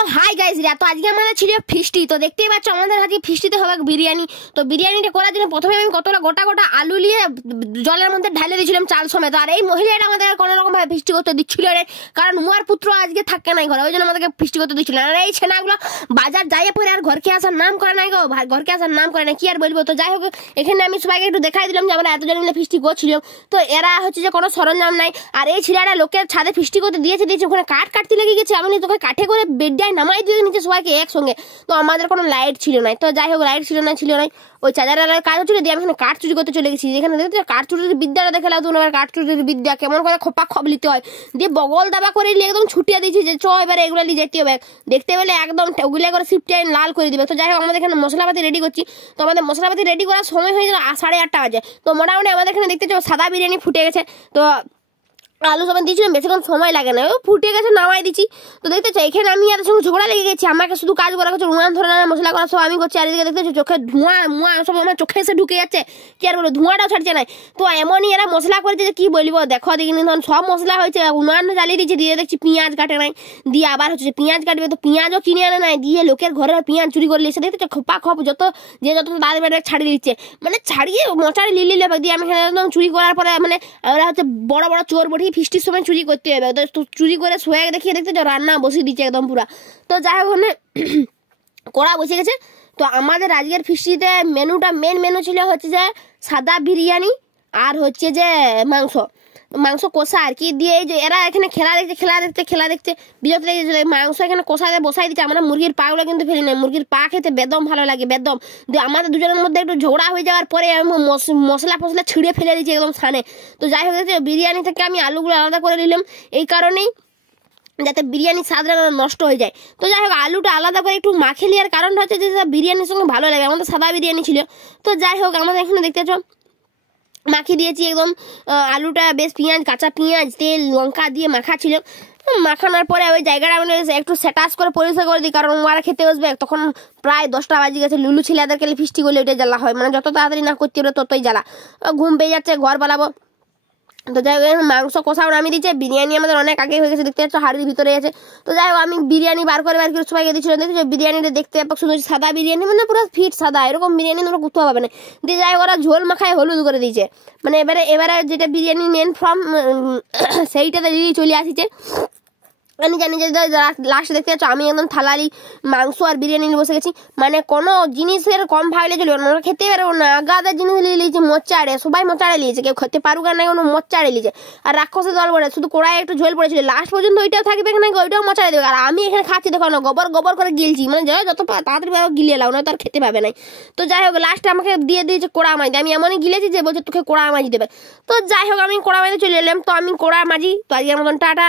তো hi guys রা, তো আজকে আমাদের ছিল ফিস্টি। তো দেখতেই পাচ্ছ আমাদের আজকে ফিস্টিতে হবে বিরিয়ানি। তো বিরিয়ানিটা করার জন্য প্রথমে আমি কতটা গোটা গোটা আলু নিয়ে জলের মধ্যে ঢালে দিয়েছিলাম চাল সমেত। আর এই মহিলাটা আমাদের কোনো রকম ভাবে ফিস্টি করতে দিচ্ছিল না, কারণ মুয়ার পুত্র আজকে থাকে নাই ঘরে, ওই জন্য আমাদেরকে ফিস্টি করতে দিচ্ছিল না। আর এই ছেনাগুলো বাজার যাইয়ে পরে আর ঘরকে আসার নাম করে নাই গো, ঘরকে আসার নাম করে না, কি আর বলবো। তো যাই হোক, এখানে আমি সবাইকে একটু দেখাই দিলাম যে আমরা এতজন মিলে ফিস্টি করছিলাম। তো এরা হচ্ছে যে কোনো সরঞ্জাম নাই, আর এই ছেলেটা লোকের ছাদে ফিস্টি করতে দিয়েছে ওখানে কাঠ কাটতে লেগে গেছে। আমি তোকে কাঠে করে বেডায় নামাই দিয়ে নিচে সবাইকে একসঙ্গে। তো আমাদের কোনো লাইট ছিল না, তো যাই হোক লাইট ছিল না ওই চার্জারের কাজ হচ্ছিল দিয়ে আমি এখানে কাঠ চুরি করতে চলে গেছি। যেখানে দেখতে কাঠ চুরির বিদ্যাটা দেখে লাগতো না, কাঠ চুরির বিদ্যা কেমন করে খোপা খপ নিতে হয় দিয়ে বগল দাবা করে একদম ছুটিয়ে দিয়েছি যে চ এবারে এগুলো নিয়ে যেতে হবে। দেখতে পেলে একদম ওগুলো করে সিফটি লাল করে দিবে। তো যাই হোক আমাদের এখানে মশলাপাতি রেডি করছি। তো আমাদের মশলাপাতি রেডি করার সময় হয়ে গেল 8:30 বাজে। তো মোটামুটি আমাদের এখানে দেখতে চাও সাদা বিরিয়ানি ফুটে গেছে। তো আলু সবাই দিয়েছিলাম, বেশিক্ষণ সময় লাগে না, ও ফুটে গেছে নামাই দিচ্ছি। তো দেখতে চাই এখানে আমি আর সঙ্গে ঝগড়া লেগে গেছি, আমাকে শুধু কাজ করা হচ্ছে, উনান ধরে মশলা করা সব আমি করছি। আর এদিকে দেখতে চোখে ধোঁয়া সব আমার চোখে এসে ঢুকে যাচ্ছে, কি আর বলবো, ধোঁয়াটাও ছাড়ছে না। তো এমনই এরা মশলা করেছে যে কি বলবো, দেখো দেখিনি তখন সব মশলা হয়েছে, উনান জ্বালিয়ে দিচ্ছে, দিয়ে দেখছি পেঁয়াজ কাটে নাই, দিয়ে আবার হচ্ছে পেঁয়াজ কাটবে, তো পেঁয়াজও কিনে আনে নাই, দিয়ে লোকের ঘরে পেঁয়াজ চুরি করে নিয়েছে। দেখতে খোপা খপ যত তাদের বেড়ে ছাড়িয়ে দিচ্ছে, মানে ছাড়িয়ে মশারি লিলি লেবে দিয়ে আমি এখানে একদম চুরি করার পরে মানে আমরা হচ্ছে বড় বড় চোর বটি ফিস্টির সময় চুরি করতে হবে। তো চুরি করে সোয়াগ দেখিয়ে দেখতে যাও রান্না বসিয়ে দিচ্ছে একদম পুরা। তো যাই হোক ওখানে কড়া বসে গেছে। তো আমাদের আজকের ফিস্টিতে মেন মেনু ছিল হচ্ছে যে সাদা বিরিয়ানি আর হচ্ছে যে মাংস কষা আর কি দিয়ে। যে এরা এখানে খেলা দেখতে বিরত লেগে গেছিল, মাংস এখানে কষা দিয়ে বসাই দিচ্ছে। আমরা মুরগির পাগুলো কিন্তু ফেলি নাই, মুরগির পা খেতে বেদম ভালো লাগে, বেদম। আমাদের দুজনের মধ্যে একটু ঝগড়া হয়ে যাওয়ার পরে আমি মশলা ফসলা ছিঁড়ে ফেলে দিচ্ছি একদম সানে। তো যাই হোক বিরিয়ানি থেকে আমি আলুগুলো আলাদা করে নিলাম এই কারণেই যাতে বিরিয়ানির স্বাদটা নষ্ট হয়ে যায়। তো যাই হোক আলুটা আলাদা করে একটু মাখে নেওয়ার কারণটা হচ্ছে যে বিরিয়ানির সঙ্গে ভালো লাগে, আমাদের সাদা বিরিয়ানি ছিল। তো যাই হোক আমাদের এখানে দেখতে পাচ্ছ মাখিয়ে দিয়েছি একদম আলুটা, বেশ পেঁয়াজ কাঁচা পেঁয়াজ তেল লঙ্কা দিয়ে মাখা ছিল। মাখানোর পরে ওই জায়গাটা মানে একটু সেটাস করে পরিষ্কার করে দিই, কারণ ওরা খেতে বসবে তখন প্রায় 10টা বাজে গেছে। লুলু ছেলেদেরকে ফিস্টি করলে ওইটা জ্বালা হয়, মানে যত তাড়াতাড়ি না করতে হলে ততই জ্বালা, ঘুম পেয়ে যাচ্ছে, ঘর বানাবো। তো যাই হোক মাংস কষাও নামিয়ে দিচ্ছে, বিরিয়ানি আমাদের অনেক আগে হয়ে গেছে, দেখতে পাচ্ছ হাড়ির ভিতরে আছে। তো যাই হোক আমি বিরিয়ানি বার করে সবাইকে দিচ্ছিলাম। দেখছো বিরিয়ানিটা দেখতে শুধু সাদা বিরিয়ানি, মানে পুরো ফিট সাদা, এরকম বিরিয়ানি তোমরা কোথাও পাবে না। দিয়ে যাই হোক ওরা ঝোল মাখায় হলুদ করে দিয়েছে, মানে এবারে যেটা বিরিয়ানি মেন ফর্ম সেইটাতে চলে আসিছে। আমি জানি যে লাস্ট দেখতে পাচ্ছ আমি একদম থালালি মাংস আর বিরিয়ানি নিয়ে বসে গেছি, মানে কোনো জিনিসের কম ভাবলে চলবে না, ওরা খেতে পারবো না। আগাদের জিনিস নিয়ে নিয়েছে, মোচাড়ে সবাই মোচাড়ে নিয়েছে, কেউ খেতে পারুক না কোনো মোচাড়ে নিয়েছে। আর রাক্ষসের দল পড়ে শুধু কড়াই একটু ঝোল পড়েছিল, লাস্ট পর্যন্ত ওইটাও থাকবে না, ওইটাও মোচাড়ে দেবে। আর আমি এখানে খাচ্ছি দেখো না, গোবর করে গিলছি, মানে যত তাড়াতাড়ি গিলে এলাও না তো আর খেতে পাবে নাই। তো যাই হোক লাস্টে আমাকে দিয়ে দিয়েছে কোড়া মাঝি, আমি এমনই গিলেছি যে বলছে তোকে কোড়া মাঝি দেবে। তো যাই হোক আমি কোড়া মাঝি চলে এলাম। তো আমি কোড়া মাঝি। তো আজকের মতন টাটা।